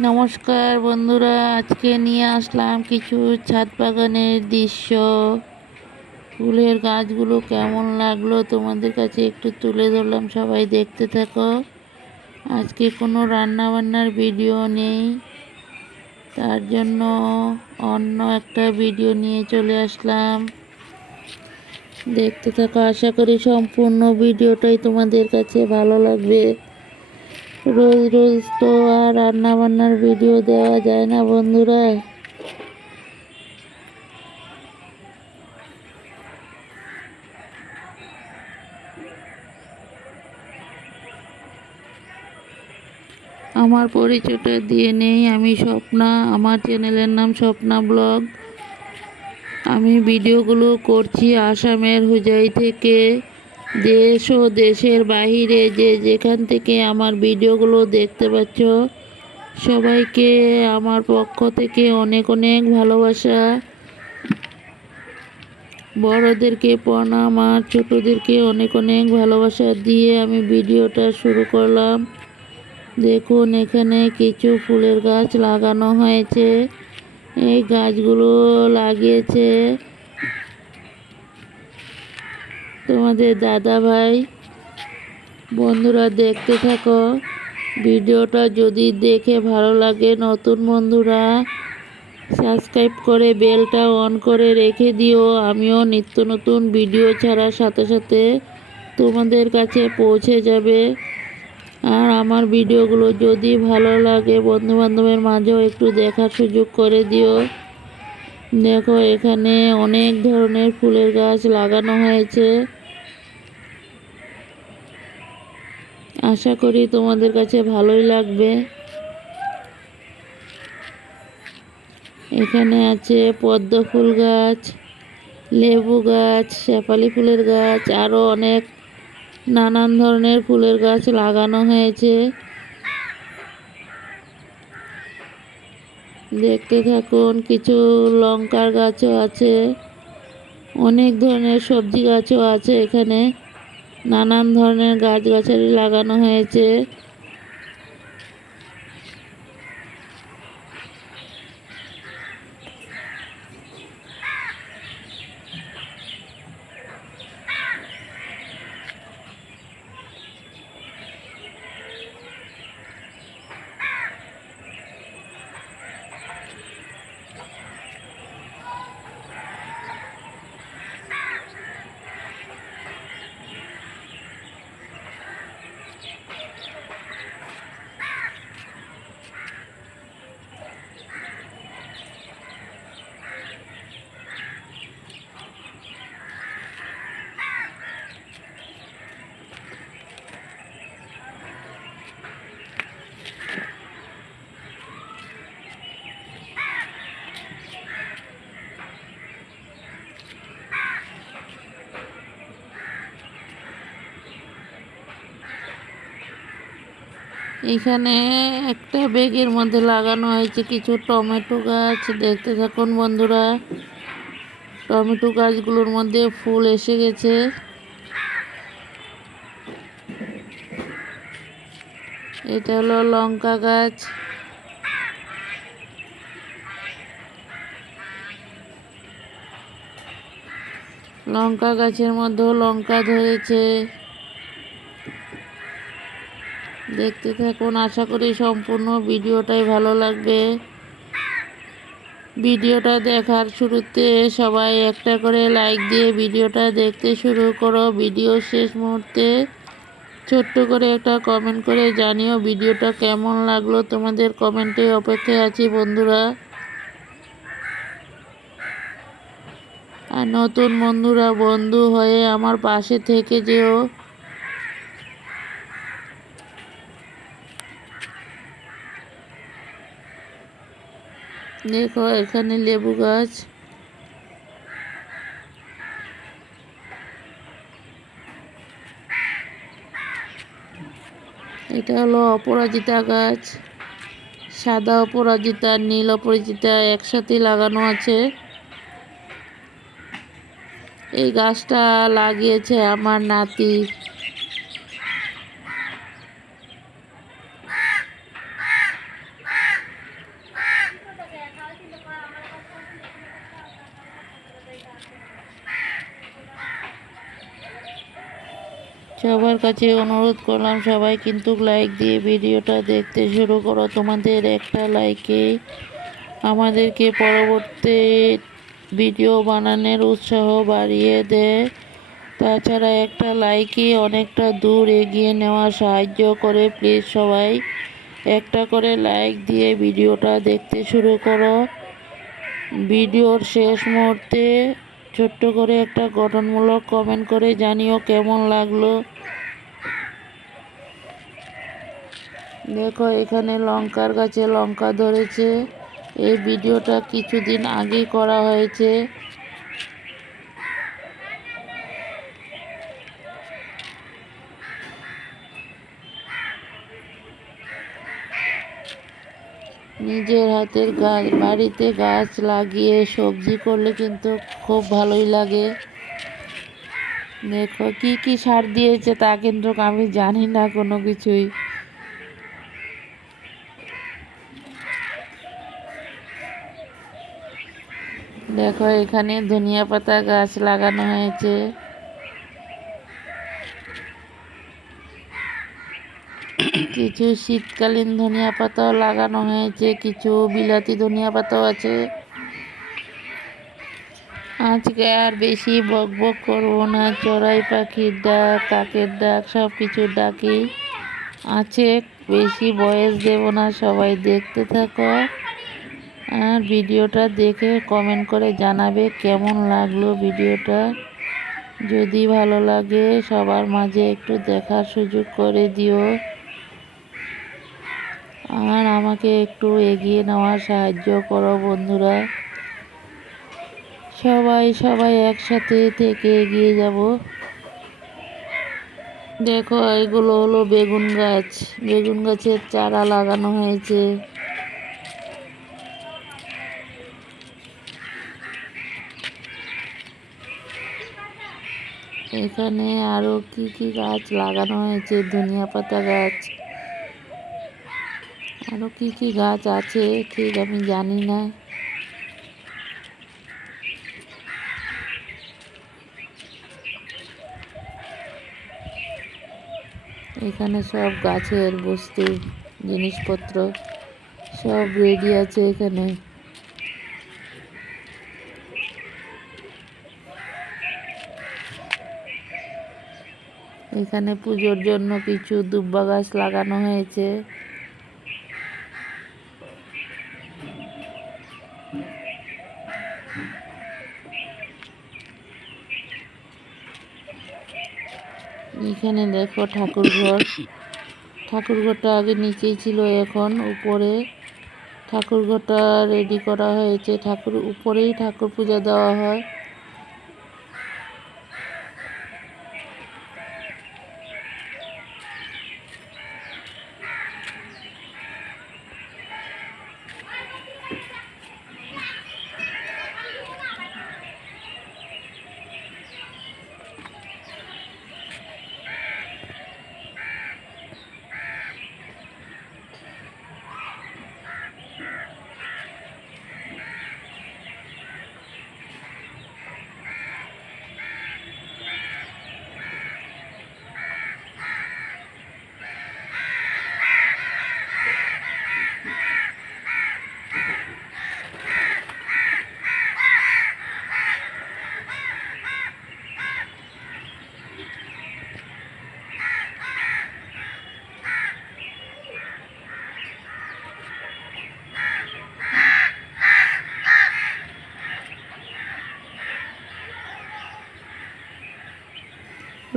নমস্কার বন্ধুরা, আজকে নিয়ে আসলাম কিছু ছাদ বাগানের দৃশ্য। ফুলের গাছগুলো কেমন লাগল তোমাদের কাছে একটু তুলে ধরলাম, সবাই দেখতে থাকো। আজকে কোনো রান্না বান্নার ভিডিও নেই, তার জন্য অন্য একটা ভিডিও নিয়ে চলে আসলাম। দেখতে থাকো, আশা করি সম্পূর্ণ ভিডিওটাই তোমাদের কাছে ভালো লাগবে। রোজ রোজ তো আর রান্না বান্নার ভিডিও দেওয়া যায় না বন্ধুরা। আমার পরিচয়টা দিয়ে নেই, আমি স্বপ্না, আমার চ্যানেলের নাম স্বপ্না ব্লগ। আমি ভিডিওগুলো করছি আসামের হুজাই থেকে। দেশ ও দেশের বাহিরে যে যেখান থেকে আমার ভিডিওগুলো দেখতে পাচ্ছ, সবাইকে আমার পক্ষ থেকে অনেক অনেক ভালোবাসা। বড়দেরকে প্রণাম আর ছোটোদেরকে অনেক অনেক ভালোবাসা দিয়ে আমি ভিডিওটা শুরু করলাম। দেখুন, এখানে কিছু ফুলের গাছ লাগানো হয়েছে। এই গাছগুলো লাগিয়েছে। তোমাদের দাদা ভাই, বন্ধুরা দেখতে থাকো। ভিডিওটা যদি দেখে ভালো লাগে, নতুন বন্ধুরা, সাবস্ক্রাইব করে বেলটা অন করে রেখে দিও। আমিও নিত্য নতুন ভিডিও ছাড়ার সাথে সাথে তোমাদের কাছে পৌঁছে যাবে। আর আমার ভিডিওগুলো যদি ভালো লাগে বন্ধু বান্ধবের মাঝেও একটু দেখার সুযোগ করে দিও। দেখো, এখানে অনেক ধরনের ফুলের গাছ লাগানো হয়েছে। আশা করি তোমাদের কাছে ভালোই লাগবে। এখানে আছে পদ্ম ফুল গাছ, লেবু গাছ শেফালি ফুলের গাছ আরও অনেক নানান ধরনের ফুলের গাছ লাগানো হয়েছে। দেখতে থাকুন, কিছু লঙ্কার গাছও আছে। অনেক ধরনের সবজি গাছও আছে এখানে। নানান ধরনের গাছগাছালি লাগানো হয়েছে। এখানে একটা বেগের মধ্যে লাগানো হয়েছে কিছু টমেটো গাছ। দেখতে থাকুন বন্ধুরা, টমেটো গাছগুলোর মধ্যে ফুল এসে গেছে। এটা হলো লঙ্কা গাছ। লঙ্কা গাছের মধ্যেও লঙ্কা ধরেছে। দেখতে থাকুন। আশা করি সম্পূর্ণ ভিডিওটাই ভালো লাগবে। ভিডিওটা দেখার শুরুতে সবাই একটা করে লাইক দিয়ে ভিডিওটা দেখতে শুরু করো। ভিডিও শেষ মুহূর্তে ছোট্ট করে একটা কমেন্ট করে জানিও ভিডিওটা কেমন লাগল। তোমাদের কমেন্টে অপেক্ষায় আছি বন্ধুরা। আর নতুন বন্ধুরা, বন্ধু হয়ে আমার পাশে থেকে যেও দেখো এখানে লেবু গাছ। এটা হলো অপরাজিতা গাছ। সাদা অপরাজিতা, নীল অপরাজিতা একসাথে লাগানো আছে। এই গাছটা লাগিয়েছে আমার নাতি সবার কাছে অনুরোধ করলাম, সবাই কিন্তু লাইক দিয়ে ভিডিওটা দেখতে শুরু করো। তোমাদের একটা লাইকে আমাদেরকে পরবর্তী ভিডিও বানানোর উৎসাহ বাড়িয়ে দেয় তাছাড়া একটা লাইকই অনেকটা দূর এগিয়ে নেওয়া সাহায্য করে। প্লিজ সবাই একটা করে লাইক দিয়ে ভিডিওটা দেখতে শুরু করো। ভিডিওর শেষ মুহূর্তে ছোট্ট করে একটা গঠনমূলক কমেন্ট করে জানিও কেমন লাগল। দেখো, এখানে লঙ্কার গাছে লঙ্কা ধরেছে। এই ভিডিওটা কিছুদিন আগেই করা হয়েছে। নিজের হাতের গাছ, বাড়িতে গাছ লাগিয়ে সবজি করলে কিন্তু খুব ভালোই লাগে। দেখো, কি কি সার দিয়েছে তা কিন্তু আমি জানি না কোনো কিছুই। দেখো, এখানে ধনিয়া পাতা গাছ লাগানো হয়েছে। কিছু শীতকালীন ধনিয়া পাতাও লাগানো হয়েছে, কিছু বিলাতি ধনিয়া পাতাও আছে। আজকে আর বেশি বক বক করব না, চড়াই পাখির ডাক, কাকের ডাক সব কিছুর ডাকি আছে, বেশি বয়স দেব না, সবাই দেখতে থাকো। আর ভিডিওটা দেখে কমেন্ট করে জানাবে কেমন লাগল ভিডিওটা। যদি ভালো লাগে সবার মাঝে একটু দেখার সুযোগ করে দিও। আর আমাকে একটু এগিয়ে নেওয়ার সাহায্য করো বন্ধুরা। সবাই সবাই একসাথে থেকে এগিয়ে যাব। দেখো, এগুলো হলো বেগুন গাছ। বেগুন গাছের চারা লাগানো হয়েছে। এখানে আরও কি কি গাছ লাগানো হয়েছে? ধনিয়া পাতা গাছ। আরও কি কি গাছ আছে ঠিক আমি জানি না। এখানে সব গাছের বস্তু, জিনিসপত্র, সব রেডি আছে এখানে। এখানে পুজোর জন্য কিছু দুব্বা গাছ লাগানো হয়েছে। এখানে দেখো ঠাকুর ঘর। ঠাকুর ঘরটা আগে নিচেই ছিল, এখন উপরে ঠাকুর ঘরটা রেডি করা হয়েছে। ঠাকুর, উপরেই ঠাকুর পূজা দেওয়া হয়।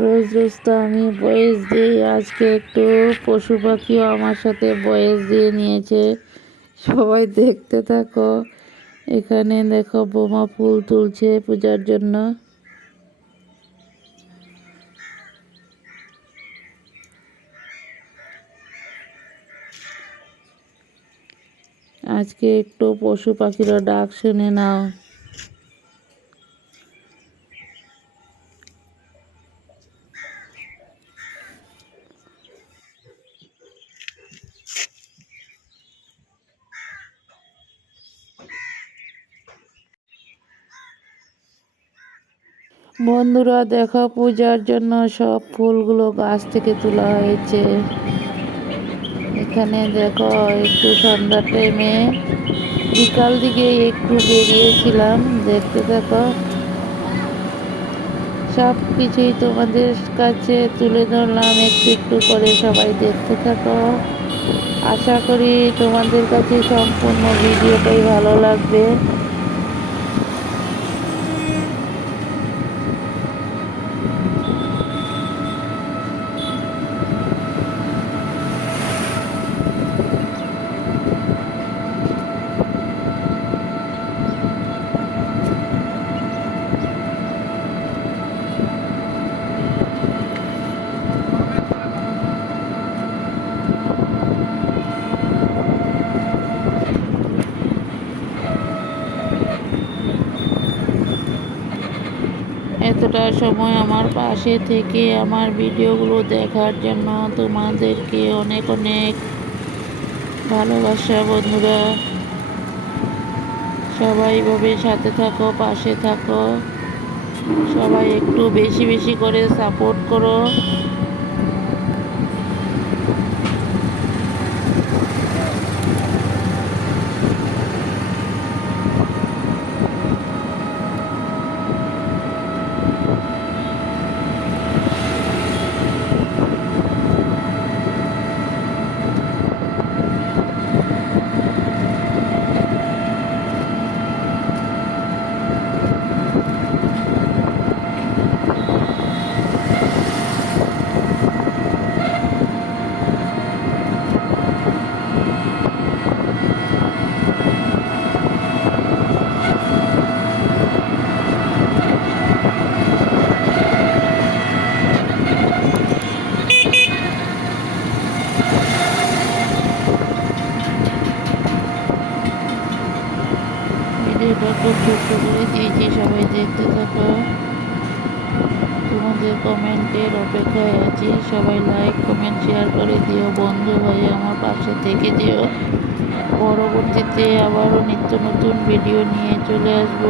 রোজ রোজ তো আমি বয়েস দিই। আজকে একটু পশু পাখিও আমার সাথে বয়েস দিয়ে নিয়েছে। সবাই দেখতে থাকো। এখানে দেখো বোমা ফুল তুলছে পূজার জন্য। আজকে একটু পশু পাখিরা ডাক শুনে নাও। বন্ধুরা, দেখো পূজার জন্য সব ফুলগুলো গাছ থেকে তোলা হয়েছে। এখানে দেখো, একটু সন্ধ্যা টাইমে বিকাল দিকে একটু বেরিয়েছিলাম, দেখতে দেখো সব কিছুই তোমাদের কাছে তুলে ধরলাম, একটু একটু করে সবাই দেখতে থাকো। আশা করি তোমাদের কাছে সম্পূর্ণ ভিডিওটাই ভালো লাগবে। এতটা সময় আমার পাশে থেকে আমার ভিডিওগুলো দেখার জন্য তোমাদেরকে অনেক অনেক ভালোবাসা বন্ধুরা। সবাই এভাবে সাথে থাকো, পাশে থাকো। সবাই একটু বেশি বেশি করে সাপোর্ট করো ভিডিওটা খুব ছোট্ট করে দিয়েছি সবাই দেখতে থাকো তোমাদের কমেন্টের অপেক্ষায় আছি। সবাই লাইক কমেন্ট শেয়ার করে দিও বন্ধু হয়ে আমার পাশে থেকে দিও। পরবর্তীতে আবারও নিত্য নতুন ভিডিও নিয়ে চলে আসব।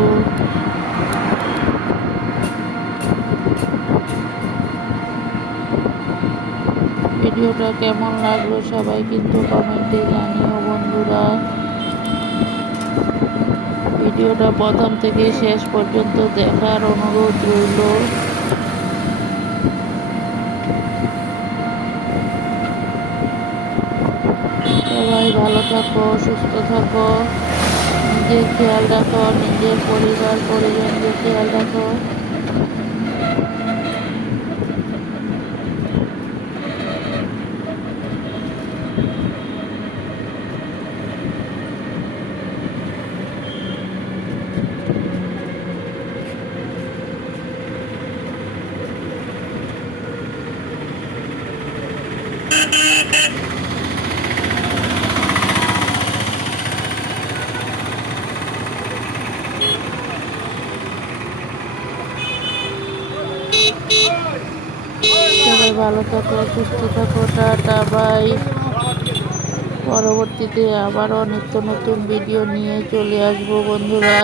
ভিডিওটা কেমন লাগল সবাই কিন্তু কমেন্টে জানিও বন্ধুরা। ভিডিওটা প্রথম থেকে শেষ পর্যন্ত দেখার অনুরোধ রইল সবাই ভালো থাকো সুস্থ থাকো। নিজের খেয়াল রাখো নিজের পরিবার পরিজনদের খেয়াল রাখো সবাই ভালো থাকো, সুস্থ থাকো, টাটা, বাই। পরবর্তীতে আবারও নিত্য নতুন ভিডিও নিয়ে চলে আসব বন্ধুরা।